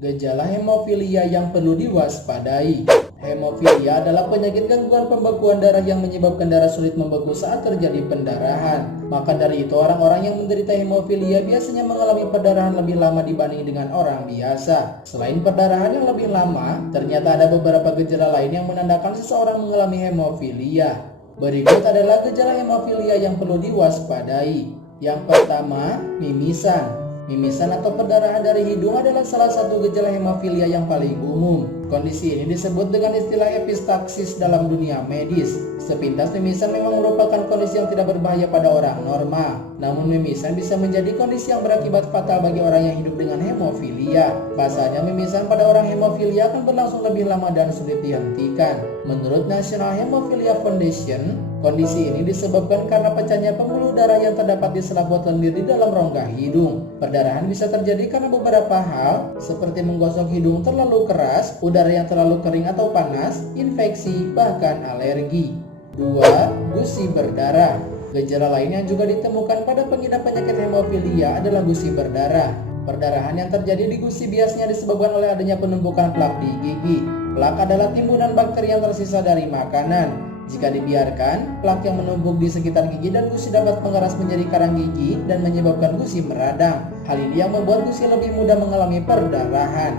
Gejala hemofilia yang perlu diwaspadai. Hemofilia adalah penyakit gangguan pembekuan darah yang menyebabkan darah sulit membeku saat terjadi pendarahan. Maka dari itu orang-orang yang menderita hemofilia biasanya mengalami perdarahan lebih lama dibanding dengan orang biasa. Selain perdarahan yang lebih lama, ternyata ada beberapa gejala lain yang menandakan seseorang mengalami hemofilia. Berikut adalah gejala hemofilia yang perlu diwaspadai. Yang pertama, mimisan. Mimisan atau perdarahan dari hidung adalah salah satu gejala hemofilia yang paling umum. Kondisi ini disebut dengan istilah epistaksis dalam dunia medis. Sepintas mimisan memang merupakan kondisi yang tidak berbahaya pada orang normal. Namun mimisan bisa menjadi kondisi yang berakibat fatal bagi orang yang hidup dengan hemofilia. Pasalnya mimisan pada orang hemofilia akan berlangsung lebih lama dan sulit dihentikan. Menurut National Hemophilia Foundation, kondisi ini disebabkan karena pecahnya pembuluh darah yang terdapat di selaput lendir di dalam rongga hidung. Perdarahan bisa terjadi karena beberapa hal, seperti menggosok hidung terlalu keras, udara yang terlalu kering atau panas, infeksi, bahkan alergi. 2. Gusi berdarah. Gejala lain yang juga ditemukan pada pengidap penyakit hemofilia adalah gusi berdarah. Perdarahan yang terjadi di gusi biasanya disebabkan oleh adanya penumpukan plak di gigi. Plak adalah timbunan bakteri yang tersisa dari makanan. Jika dibiarkan, plak yang menumpuk di sekitar gigi dan gusi dapat mengeras menjadi karang gigi dan menyebabkan gusi meradang. Hal ini yang membuat gusi lebih mudah mengalami perdarahan.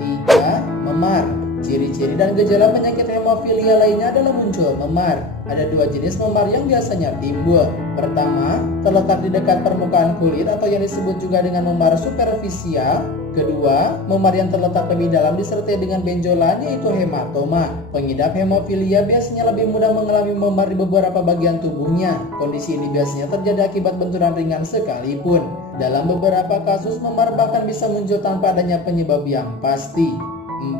3. Memar. Ciri-ciri dan gejala penyakit hemofilia lainnya adalah muncul memar. Ada dua jenis memar yang biasanya timbul. Pertama, terletak di dekat permukaan kulit atau yang disebut juga dengan memar superficial. Kedua, memar yang terletak lebih dalam disertai dengan benjolan yaitu hematoma. Pengidap hemofilia biasanya lebih mudah mengalami memar di beberapa bagian tubuhnya. Kondisi ini biasanya terjadi akibat benturan ringan sekalipun. Dalam beberapa kasus, memar bahkan bisa muncul tanpa adanya penyebab yang pasti.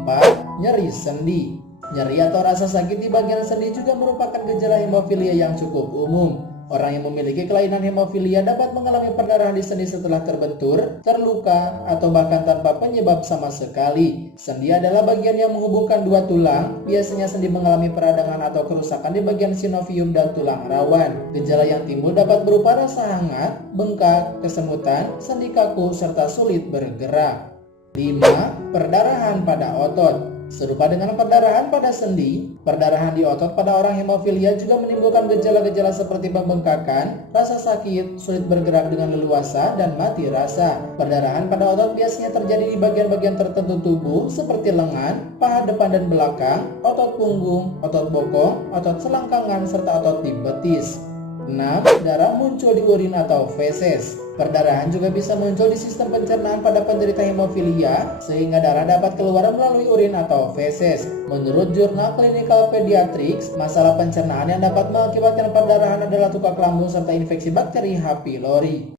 4. Nyeri sendi. Nyeri atau rasa sakit di bagian sendi juga merupakan gejala hemofilia yang cukup umum. Orang yang memiliki kelainan hemofilia dapat mengalami perdarahan di sendi setelah terbentur, terluka, atau bahkan tanpa penyebab sama sekali. Sendi adalah bagian yang menghubungkan dua tulang. Biasanya sendi mengalami peradangan atau kerusakan di bagian sinovium dan tulang rawan. Gejala yang timbul dapat berupa rasa hangat, bengkak, kesemutan, sendi kaku, serta sulit bergerak. 5. Perdarahan pada otot. Serupa dengan perdarahan pada sendi, perdarahan di otot pada orang hemofilia juga menimbulkan gejala-gejala seperti pembengkakan, rasa sakit, sulit bergerak dengan leluasa, dan mati rasa. Perdarahan pada otot biasanya terjadi di bagian-bagian tertentu tubuh seperti lengan, paha depan dan belakang, otot punggung, otot bokong, otot selangkangan, serta otot di betis. 6. Darah muncul di urin atau feses. Perdarahan juga bisa muncul di sistem pencernaan pada penderita hemofilia sehingga darah dapat keluar melalui urin atau feses. Menurut jurnal Clinical Pediatrics, masalah pencernaan yang dapat mengakibatkan perdarahan adalah tukak lambung serta infeksi bakteri H. pylori.